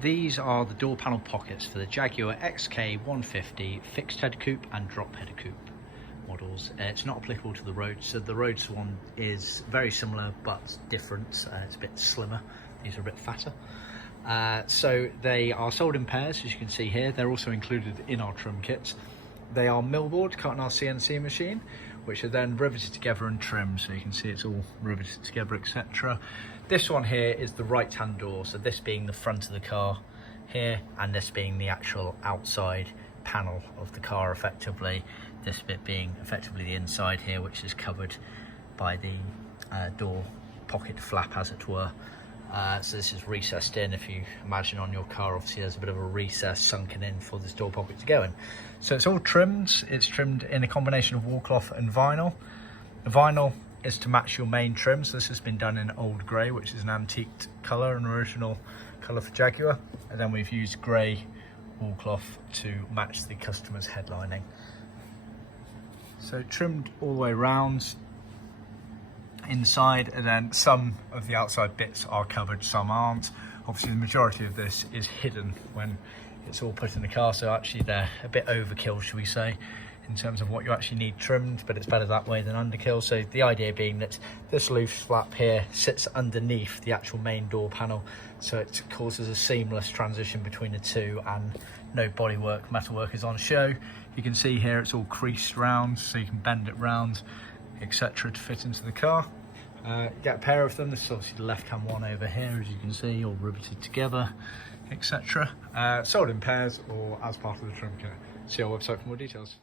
These are the door panel pockets for the Jaguar XK150 fixed head coupe and drop head coupe models. It's not applicable to the Rhodes, so the Rhodes one is very similar but different. It's a bit slimmer, these are a bit fatter. So they are sold in pairs, as you can see here. They're also included in our trim kits. They are millboard, cut in our CNC machine, which are then riveted together and trimmed, so you can see it's all riveted together, etc. This one here is the right hand door, so this being the front of the car here, and this being the actual outside panel of the car effectively, this bit being effectively the inside here, which is covered by the door pocket flap, as it were. So this is recessed in. If you imagine on your car, obviously there's a bit of a recess sunken in for this door pocket to go in. So it's all trimmed. It's trimmed in a combination of wall cloth and vinyl. The vinyl is to match your main trim, so this has been done in old grey, which is an antiqued colour, an original colour for Jaguar, and then we've used grey wall cloth to match the customer's headlining. So trimmed all the way around inside, and then some of the outside bits are covered, some aren't. Obviously the majority of this is hidden when it's all put in the car, so actually they're a bit overkill, should we say, in terms of what you actually need trimmed, but it's better that way than underkill. So the idea being that this loose flap here sits underneath the actual main door panel, so it causes a seamless transition between the two, and no bodywork, metalwork is on show. You can see here it's all creased round, so you can bend it round, etc., to fit into the car. Get a pair of them. This is obviously the left hand one over here, as you can see, all riveted together, etc. Sold in pairs or as part of the trim kit. See our website for more details.